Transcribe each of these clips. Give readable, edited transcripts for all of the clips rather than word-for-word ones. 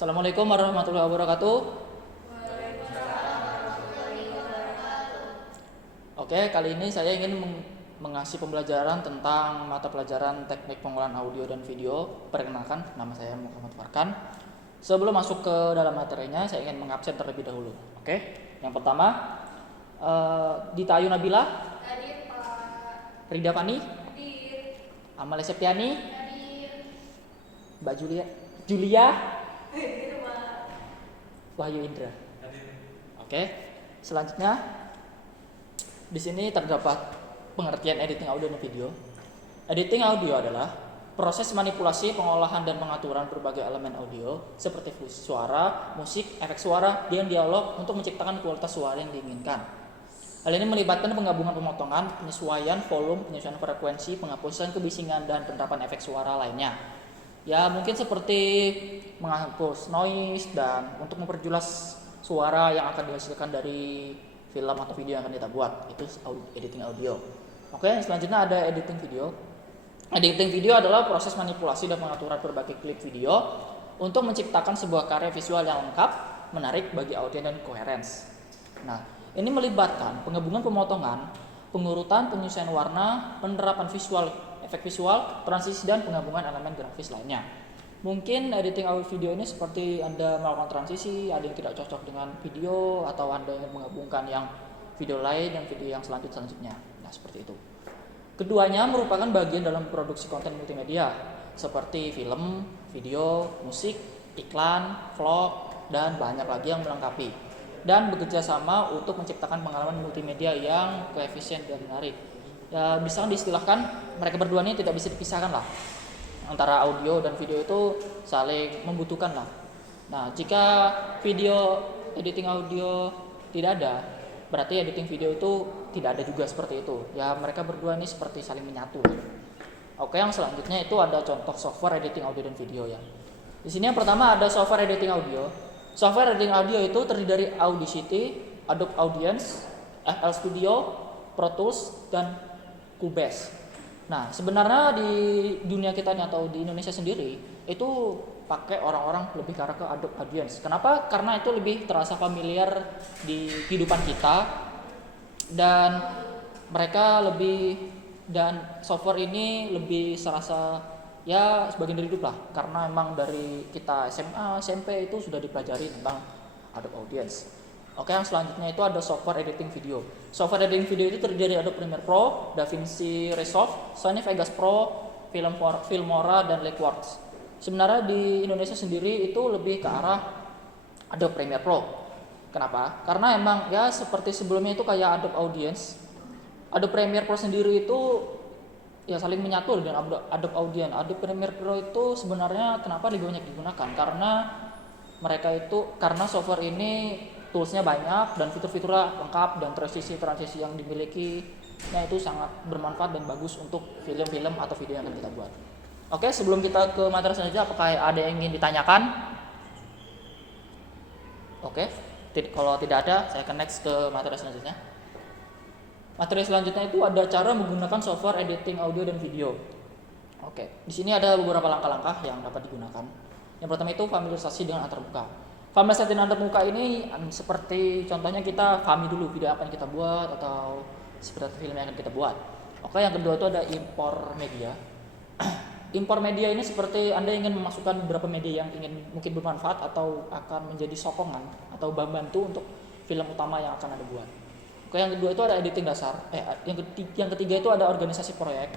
Assalamualaikum warahmatullahi wabarakatuh. Oke, kali ini saya ingin mengasih pembelajaran tentang mata pelajaran teknik pengolahan audio dan video. Perkenalkan, nama saya Muhammad Farkan. Sebelum masuk ke dalam materinya, saya ingin mengabsen terlebih dahulu. Oke, yang pertama, Dita Ayu Nabila, Hadir, Pak. Rida Fani, Hadir. Amalia Septiani, Hadir. Mbak Julia, Hadir, Pak. Wahyu Indra. Oke, selanjutnya di sini terdapat pengertian editing audio dan video. Editing audio adalah proses manipulasi, pengolahan dan pengaturan berbagai elemen audio seperti suara, musik, efek suara, dan dialog untuk menciptakan kualitas suara yang diinginkan. Hal ini melibatkan penggabungan pemotongan, penyesuaian volume, penyesuaian frekuensi, penghapusan kebisingan dan penerapan efek suara lainnya. Ya, mungkin seperti menghapus noise dan untuk memperjelas suara yang akan dihasilkan dari film atau video yang akan kita buat. Itu editing audio. Oke, selanjutnya ada editing video. Editing video adalah proses manipulasi dan pengaturan berbagai klip video untuk menciptakan sebuah karya visual yang lengkap, menarik bagi audiens dan koherens. Nah, ini melibatkan penggabungan pemotongan, pengurutan, penyesuaian warna, penerapan visual, efek visual, transisi dan penggabungan elemen grafis lainnya. Mungkin editing audio video ini seperti Anda melakukan transisi, ada yang tidak cocok dengan video, atau Anda ingin menggabungkan yang video lain dan video yang selanjutnya. Nah, seperti itu. Keduanya merupakan bagian dalam produksi konten multimedia seperti film, video, musik, iklan, vlog, dan banyak lagi yang melengkapi. Dan bekerja sama untuk menciptakan pengalaman multimedia yang koefisien dan menarik. Ya, bisa diistilahkan mereka berdua ini tidak bisa dipisahkan lah. Antara audio dan video itu saling membutuhkan lah. Nah, jika video editing audio tidak ada, berarti editing video itu tidak ada juga seperti itu. Ya, mereka berdua ini seperti saling menyatu. Oke, yang selanjutnya itu ada contoh software editing audio dan video ya. Di sini yang pertama ada software editing audio. Software editing audio itu terdiri dari Audacity, Adobe Audience, FL Studio, Pro Tools, dan Cubase. Nah, sebenarnya di dunia kita ini atau di Indonesia sendiri itu pakai orang-orang lebih ke arah ke Adobe Audience. Kenapa? Karena itu lebih terasa familiar di kehidupan kita dan mereka dan software ini lebih serasa ya sebagian dari hidup lah, karena emang dari kita SMA, SMP itu sudah dipelajari tentang Adobe Audience. Oke, yang selanjutnya itu ada software editing video. Software editing video itu terdiri dari Adobe Premiere Pro, DaVinci Resolve, Sony Vegas Pro, Filmora, dan Liquidworks. Sebenarnya di Indonesia sendiri itu lebih ke arah Adobe Premiere Pro. Kenapa? Karena emang ya seperti sebelumnya itu kayak Adobe Audience. Adobe Premiere Pro sendiri itu ya saling menyatu dengan Adobe Audience. Adobe Premiere Pro itu sebenarnya kenapa lebih banyak digunakan? Karena software ini toolsnya banyak dan fitur-fiturnya lengkap dan transisi yang dimilikinya itu sangat bermanfaat dan bagus untuk film-film atau video yang akan kita buat. Oke, sebelum kita ke materi selanjutnya, apakah ada yang ingin ditanyakan? Oke, kalau tidak ada, saya akan next ke materi selanjutnya. Materi selanjutnya itu ada cara menggunakan software editing audio dan video. Oke, di sini ada beberapa langkah-langkah yang dapat digunakan. Yang pertama itu familiarisasi dengan antarmuka. Familiarisasi dengan antarmuka ini seperti contohnya kita pahami dulu video apa yang kita buat atau seperti film yang akan kita buat. Oke, yang kedua itu ada impor media. Impor media ini seperti Anda ingin memasukkan beberapa media yang ingin mungkin bermanfaat atau akan menjadi sokongan atau membantu untuk film utama yang akan Anda buat. Oke, yang kedua itu ada editing dasar. Yang ketiga itu ada organisasi proyek.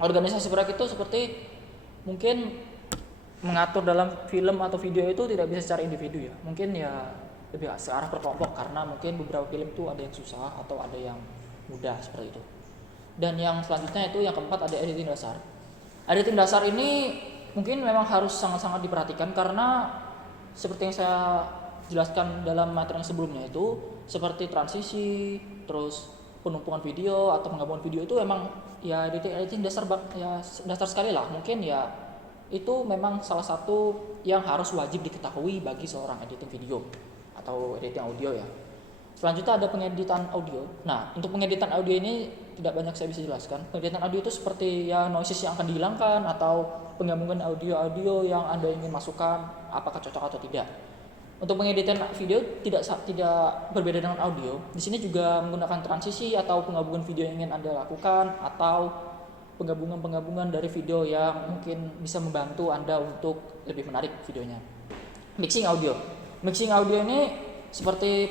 Organisasi proyek itu seperti mungkin mengatur dalam film atau video itu tidak bisa secara individu ya. Mungkin ya lebih ke arah berkelompok karena mungkin beberapa film itu ada yang susah atau ada yang mudah seperti itu. Dan yang selanjutnya itu yang keempat ada editing dasar. Editing dasar ini mungkin memang harus sangat-sangat diperhatikan karena seperti yang saya jelaskan dalam materi yang sebelumnya itu seperti transisi, terus penumpukan video atau penggabungan video itu memang ya editing dasar ya dasar sekali lah. Mungkin ya itu memang salah satu yang harus wajib diketahui bagi seorang editing video atau editing audio ya. Selanjutnya ada pengeditan audio. Nah, untuk pengeditan audio ini tidak banyak saya bisa jelaskan. Pengeditan audio itu seperti ya noises yang akan dihilangkan atau penggabungan audio-audio yang Anda ingin masukkan, apakah cocok atau tidak. Untuk pengeditan video tidak berbeda dengan audio. Di sini juga menggunakan transisi atau penggabungan video yang ingin Anda lakukan, atau penggabungan dari video yang mungkin bisa membantu Anda untuk lebih menarik videonya. Mixing audio. Mixing audio ini seperti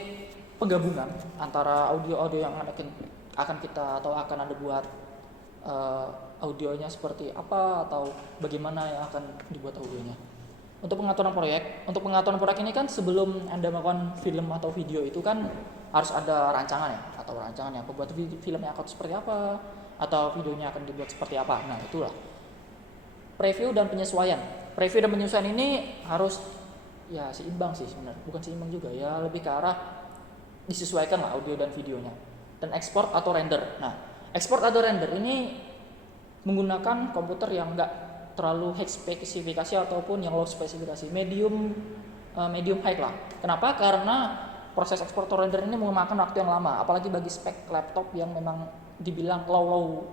penggabungan antara audio-audio yang akan kita atau akan Anda buat, audionya seperti apa atau bagaimana yang akan dibuat audionya. Untuk pengaturan proyek ini kan sebelum Anda melakukan film atau video itu kan harus ada rancangan ya, atau rancangan yang pembuat filmnya akan seperti apa atau videonya akan dibuat seperti apa. Nah, itulah preview dan penyesuaian. Preview dan penyesuaian ini harus ya seimbang sih sebenarnya, bukan seimbang juga ya, lebih ke arah disesuaikan lah audio dan videonya. Dan ekspor atau render. Nah, ekspor atau render ini menggunakan komputer yang enggak terlalu high spesifikasi ataupun yang low spesifikasi, medium high lah. Kenapa? Karena proses ekspor atau render ini memakan waktu yang lama, apalagi bagi spek laptop yang memang dibilang low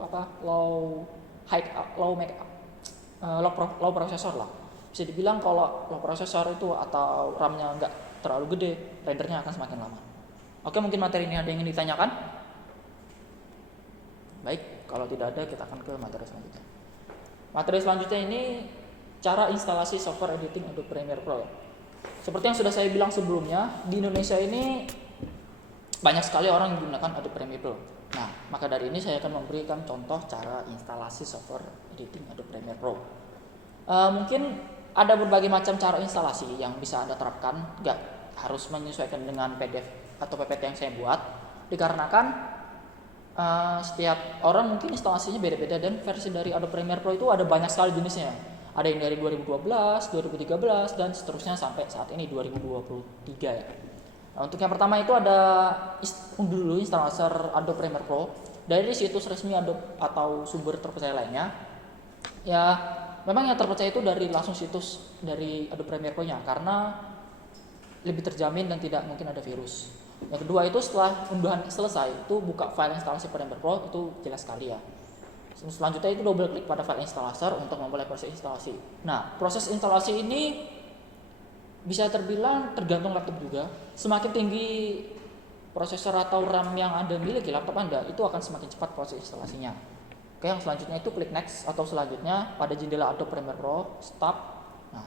prosesor lah. Bisa dibilang kalau low prosesor itu atau RAM-nya enggak terlalu gede, rendernya akan semakin lama. Oke, mungkin materi ini ada yang ingin ditanyakan? Baik, kalau tidak ada kita akan ke materi selanjutnya. Materi selanjutnya ini cara instalasi software editing Adobe Premiere Pro. Seperti yang sudah saya bilang sebelumnya, di Indonesia ini banyak sekali orang yang menggunakan Adobe Premiere Pro. Nah, maka dari ini saya akan memberikan contoh cara instalasi software editing Adobe Premiere Pro. Mungkin ada berbagai macam cara instalasi yang bisa Anda terapkan, nggak harus menyesuaikan dengan PDF atau PPT yang saya buat, dikarenakan setiap orang mungkin instalasinya beda-beda dan versi dari Adobe Premiere Pro itu ada banyak sekali jenisnya. Ada yang dari 2012, 2013 dan seterusnya sampai saat ini 2023 ya. Nah, untuk yang pertama itu ada dulu instalator Adobe Premiere Pro dari situs resmi Adobe atau sumber terpercaya lainnya. Ya, memang yang terpercaya itu dari langsung situs dari Adobe Premiere Pro-nya karena lebih terjamin dan tidak mungkin ada virus. Yang kedua itu setelah unduhan selesai itu buka file instalasi Premiere Pro, itu jelas sekali ya. Selanjutnya itu double klik pada file instalator untuk memulai proses instalasi. Nah, proses instalasi ini bisa terbilang tergantung laptop juga. Semakin tinggi prosesor atau RAM yang Anda miliki laptop Anda, itu akan semakin cepat proses instalasinya. Oke, yang selanjutnya itu klik next atau selanjutnya pada jendela Adobe Premiere Pro, stop. Nah,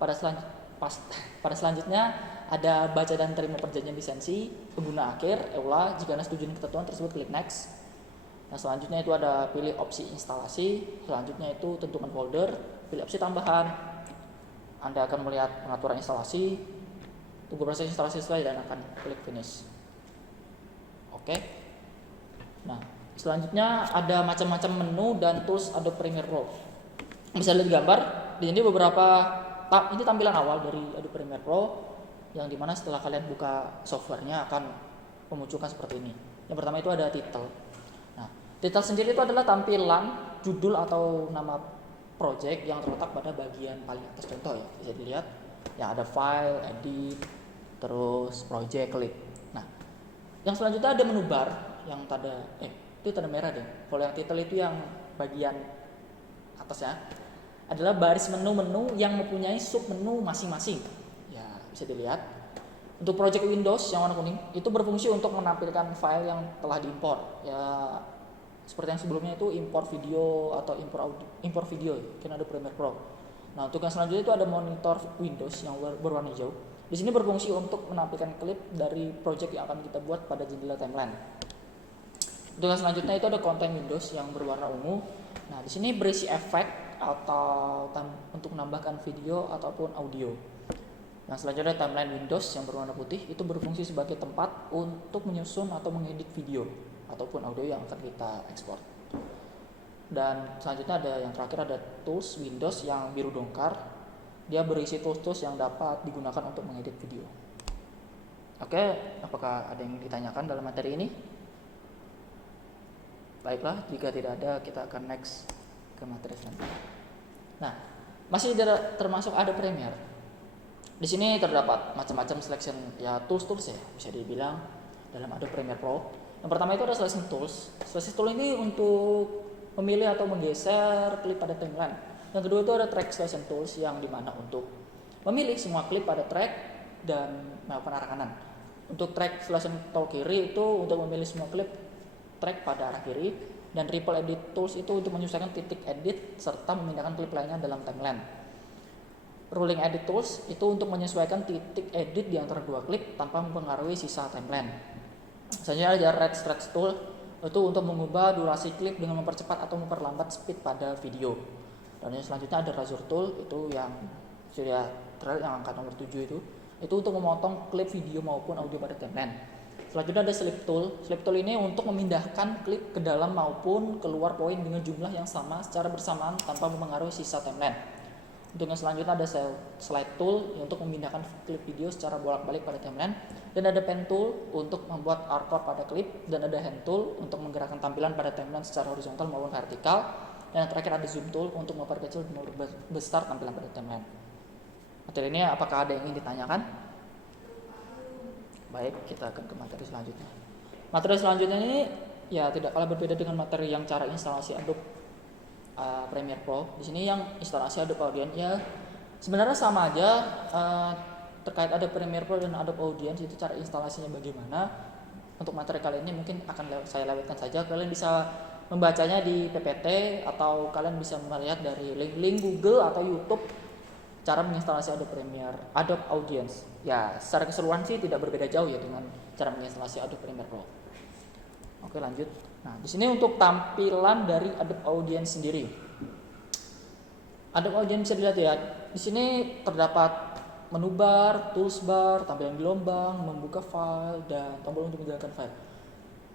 pada selanjutnya ada baca dan terima perjanjian lisensi pengguna akhir, EULA. Jika Anda setuju dengan ketentuan tersebut, klik next. Nah, selanjutnya itu ada pilih opsi instalasi. Selanjutnya itu tentukan folder, pilih opsi tambahan. Anda akan melihat pengaturan instalasi. Tunggu proses instalasi selesai dan akan klik finish. Oke. Nah, selanjutnya ada macam-macam menu dan tools Adobe Premiere Pro. Bisa lihat gambar. Di sini beberapa ini tampilan awal dari Adobe Premiere Pro, yang dimana setelah kalian buka softwarenya akan memunculkan seperti ini. Yang pertama itu ada title. Nah, title sendiri itu adalah tampilan judul atau nama project yang terletak pada bagian paling atas contoh ya. Bisa dilihat yang ada file, edit, terus project, klik. Nah, yang selanjutnya ada menu bar yang itu tanda merah deh. Kalau yang title itu yang bagian atasnya adalah baris menu-menu yang mempunyai sub menu masing-masing. Bisa dilihat. Untuk project Windows yang warna kuning itu berfungsi untuk menampilkan file yang telah diimpor. Ya, seperti yang sebelumnya itu impor video atau impor video karena ada Premiere Pro. Nah, untuk yang selanjutnya itu ada monitor Windows yang berwarna hijau. Di sini berfungsi untuk menampilkan klip dari project yang akan kita buat pada jendela timeline. Untuk yang selanjutnya itu ada konten Windows yang berwarna ungu. Nah, di sini berisi efek atau untuk menambahkan video ataupun audio. Yang selanjutnya timeline Windows yang berwarna putih itu berfungsi sebagai tempat untuk menyusun atau mengedit video ataupun audio yang akan kita ekspor. Dan selanjutnya ada yang terakhir ada tools Windows yang biru dongkar. Dia berisi tools-tools yang dapat digunakan untuk mengedit video. Oke, apakah ada yang ditanyakan dalam materi ini? Baiklah, jika tidak ada kita akan next ke materi selanjutnya. Nah, masih termasuk ada Premiere. Di sini terdapat macam-macam selection ya tools ya bisa dibilang dalam Adobe Premiere Pro. Yang pertama itu ada selection tools. Selection tool ini untuk memilih atau menggeser klip pada timeline. Yang kedua itu ada track selection tools yang dimana untuk memilih semua klip pada track dan melakukan arah kanan. Untuk track selection tool kiri itu untuk memilih semua klip track pada arah kiri, dan ripple edit tools itu untuk menyesuaikan titik edit serta memindahkan klip lainnya dalam timeline. Ruling edit tools itu untuk menyesuaikan titik edit di antara dua klip tanpa mempengaruhi sisa timeline. Selanjutnya ada red stretch tool itu untuk mengubah durasi klip dengan mempercepat atau memperlambat speed pada video. Dan yang selanjutnya ada razor tool itu yang sudah terakhir yang angka nomor 7 itu untuk memotong klip video maupun audio pada timeline. Selanjutnya ada slip tool. Slip tool ini untuk memindahkan klip ke dalam maupun keluar poin dengan jumlah yang sama secara bersamaan tanpa mempengaruhi sisa timeline. Untuk yang selanjutnya ada slide tool untuk memindahkan klip video secara bolak-balik pada timeline, dan ada pen tool untuk membuat artwork pada klip, dan ada hand tool untuk menggerakkan tampilan pada timeline secara horizontal maupun vertikal, dan yang terakhir ada zoom tool untuk memperkecil dan memperbesar tampilan pada timeline. Materi ini apakah ada yang ingin ditanyakan? Baik, kita akan ke materi selanjutnya. Materi selanjutnya ini ya tidak kalah berbeda dengan materi yang cara instalasi Adobe Premiere Pro. Di sini yang instalasi Adobe Audience ya sebenarnya sama aja, terkait Adobe Premiere Pro dan Adobe Audience itu cara instalasinya bagaimana. Untuk materi kali ini mungkin akan saya lewatkan saja. Kalian bisa membacanya di PPT atau kalian bisa melihat dari link-link Google atau YouTube cara menginstalasi Adobe Audience. Ya, secara keseluruhan sih tidak berbeda jauh ya dengan cara menginstalasi Adobe Premiere Pro. Oke, lanjut. Nah, di sini untuk tampilan dari Adobe Audience sendiri. Adobe Audience bisa dilihat ya. Di sini terdapat menu bar, tools bar, tampilan gelombang, membuka file, dan tombol untuk menjalankan file.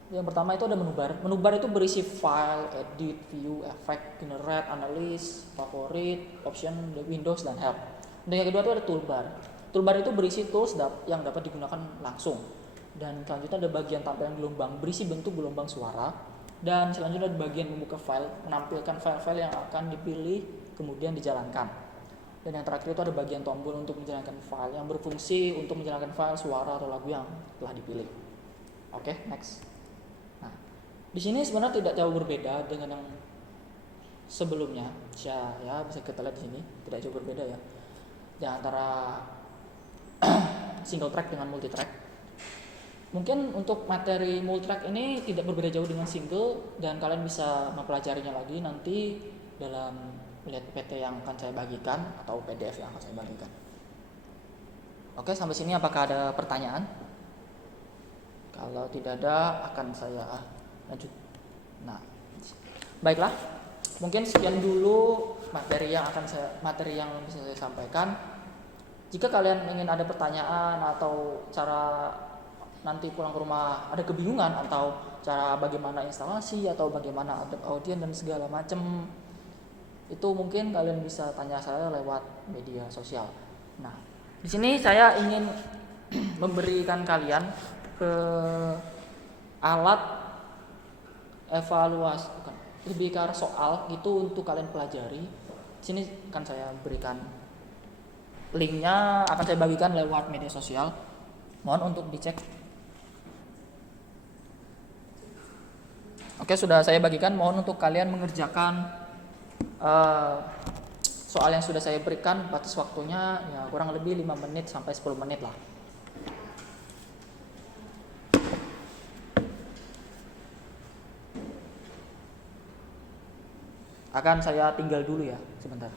Yang pertama itu ada menu bar. Menu bar itu berisi file, edit, view, effect, generate, analysis, favorit, option, Windows, dan help. Dan yang kedua itu ada toolbar. Toolbar itu berisi tools yang dapat digunakan langsung. Dan selanjutnya ada bagian tampilan gelombang, berisi bentuk gelombang suara. Dan selanjutnya ada bagian membuka file, menampilkan file-file yang akan dipilih kemudian dijalankan. Dan yang terakhir itu ada bagian tombol untuk menjalankan file yang berfungsi untuk menjalankan file suara atau lagu yang telah dipilih. Oke, next. Nah, di sini sebenarnya tidak jauh berbeda dengan yang sebelumnya. Ya bisa kita lihat di sini tidak jauh berbeda ya. Di antara single track dengan multi track. Mungkin untuk materi multi track ini tidak berbeda jauh dengan single, dan kalian bisa mempelajarinya lagi nanti dalam melihat PPT yang akan saya bagikan atau PDF yang akan saya bagikan. Oke, sampai sini apakah ada pertanyaan? Kalau tidak ada akan saya lanjut. Nah, baiklah. Mungkin sekian dulu materi yang bisa saya sampaikan. Jika kalian ingin ada pertanyaan atau cara nanti pulang ke rumah ada kebingungan atau cara bagaimana instalasi atau bagaimana Adobe Audience dan segala macam, itu mungkin kalian bisa tanya saya lewat media sosial. Nah, di sini saya ingin memberikan kalian ke alat evaluasi, lebih ke arah soal gitu untuk kalian pelajari. Di sini akan saya berikan linknya, akan saya bagikan lewat media sosial. Mohon untuk dicek. Oke, sudah saya bagikan. Mohon untuk kalian mengerjakan soal yang sudah saya berikan. Batas waktunya ya kurang lebih 5 menit sampai 10 menit lah. Akan saya tinggal dulu ya sebentar.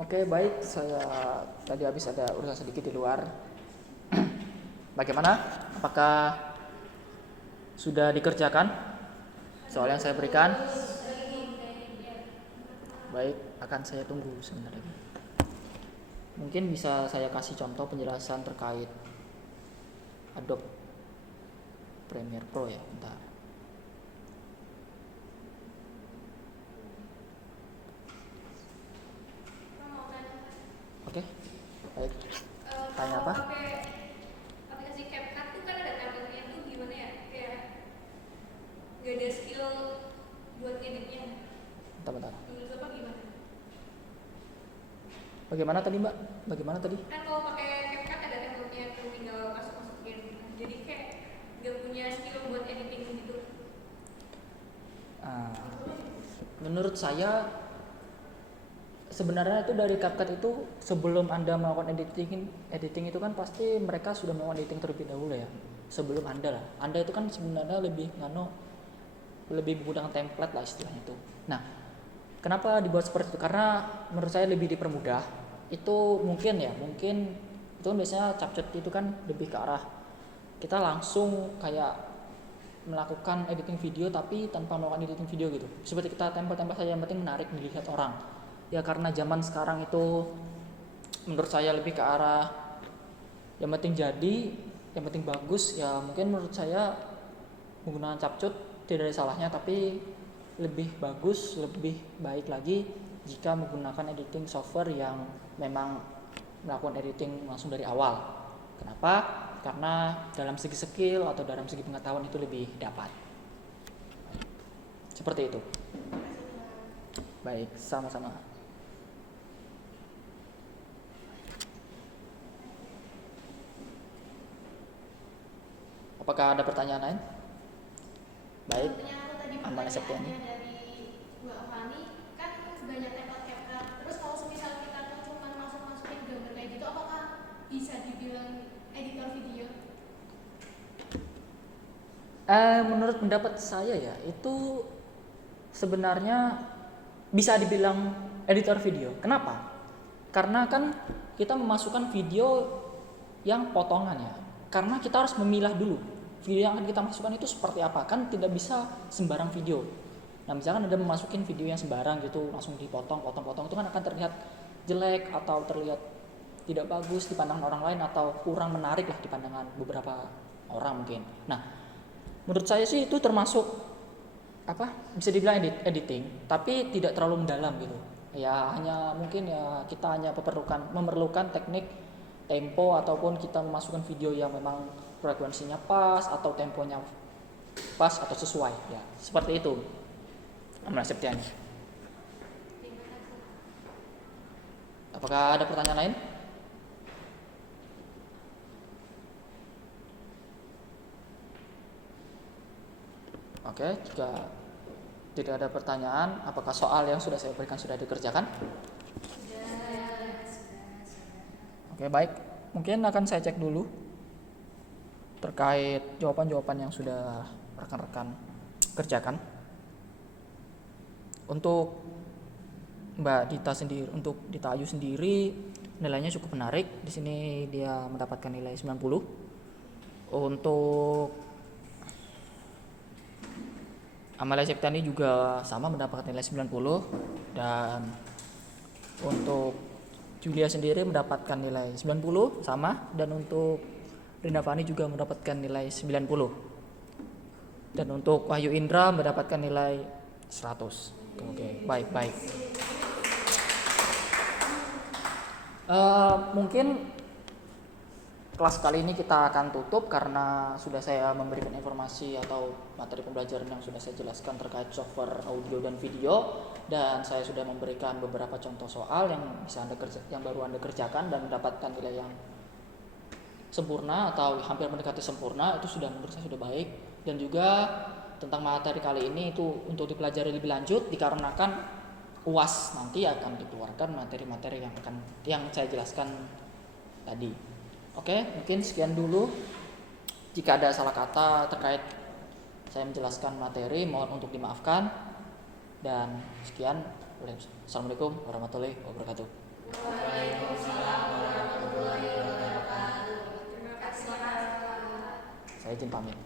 Oke, baik. Saya tadi habis ada urusan sedikit di luar. Bagaimana? Apakah sudah dikerjakan soal yang saya berikan? Baik, akan saya tunggu sebentar lagi. Mungkin bisa saya kasih contoh penjelasan terkait Adobe Premiere Pro ya, bentar. Oke, baik. Tanya apa? Kalau pakai aplikasi CapCut tuh kan ada kameranya tuh gimana ya? Kayak gak ada skill buat ngeditnya. Bentar. Menurut apa gimana? Bagaimana tadi Mbak? Bagaimana tadi? Kan kalau pakai CapCut ada template-nya tuh tinggal masukin. Jadi kayak gak punya skill buat editing gitu. Menurut saya sebenarnya itu dari CapCut itu sebelum Anda melakukan editing itu kan pasti mereka sudah melakukan editing terlebih dahulu ya. Sebelum Anda lah. Anda itu kan sebenarnya lebih menggunakan template lah istilahnya itu. Nah, kenapa dibuat seperti itu? Karena menurut saya lebih dipermudah. Itu mungkin itu kan biasanya CapCut itu kan lebih ke arah kita langsung kayak melakukan editing video tapi tanpa melakukan editing video gitu. Seperti kita tempel-tempel saja yang penting menarik dilihat orang. Ya karena zaman sekarang itu menurut saya lebih ke arah yang penting jadi, yang penting bagus, ya mungkin menurut saya menggunakan CapCut tidak ada salahnya, tapi lebih bagus, lebih baik lagi jika menggunakan editing software yang memang melakukan editing langsung dari awal. Kenapa? Karena dalam segi skill atau dalam segi pengetahuan itu lebih dapat. Seperti itu. Baik, sama-sama. Apakah ada pertanyaan lain? Baik. Amal Septiani. Dari Mbak Fani kan banyak template CapCut. Terus kalau semisal kita tuh cuma masukin gambar kayak gitu, apakah bisa dibilang editor video? Menurut pendapat saya ya itu sebenarnya bisa dibilang editor video. Kenapa? Karena kan kita memasukkan video yang potongan ya. Karena kita harus memilah dulu video yang akan kita masukkan itu seperti apa, kan tidak bisa sembarang video. Nah misalkan ada memasukin video yang sembarang gitu langsung dipotong itu kan akan terlihat jelek atau terlihat tidak bagus di pandangan orang lain atau kurang menarik lah di pandangan beberapa orang mungkin. Nah menurut saya sih itu termasuk bisa dibilang editing tapi tidak terlalu mendalam gitu ya, hanya mungkin ya kita hanya memerlukan teknik tempo ataupun kita memasukkan video yang memang frekuensinya pas atau temponya pas atau sesuai ya, seperti itu. Amal Septiani. Apakah ada pertanyaan lain? Oke, jika tidak ada pertanyaan, apakah soal yang sudah saya berikan sudah dikerjakan? Oke, baik. Mungkin akan saya cek dulu terkait jawaban-jawaban yang sudah rekan-rekan kerjakan. Untuk Mbak Dita sendiri, untuk Dita Ayu sendiri nilainya cukup menarik. Di sini dia mendapatkan nilai 90. Untuk Amalia Septiani juga sama mendapatkan nilai 90, dan untuk Julia sendiri mendapatkan nilai 90 sama, dan untuk Rina Fani juga mendapatkan nilai 90. Dan untuk Wahyu Indra mendapatkan nilai 100. Oke, baik. Mungkin kelas kali ini kita akan tutup karena sudah saya memberikan informasi atau materi pembelajaran yang sudah saya jelaskan terkait software audio dan video, dan saya sudah memberikan beberapa contoh soal yang baru Anda kerjakan dan mendapatkan nilai yang sempurna atau hampir mendekati sempurna. Itu sudah menurut saya sudah baik. Dan juga tentang materi kali ini itu untuk dipelajari lebih lanjut dikarenakan UAS nanti akan dikeluarkan materi-materi yang saya jelaskan tadi. Oke, mungkin sekian dulu. Jika ada salah kata terkait saya menjelaskan materi, mohon untuk dimaafkan. Dan sekian. Assalamualaikum warahmatullahi wabarakatuh. Waalaikumsalam warahmatullahi wabarakatuh. Terima kasih Pak. Saya izin pamit.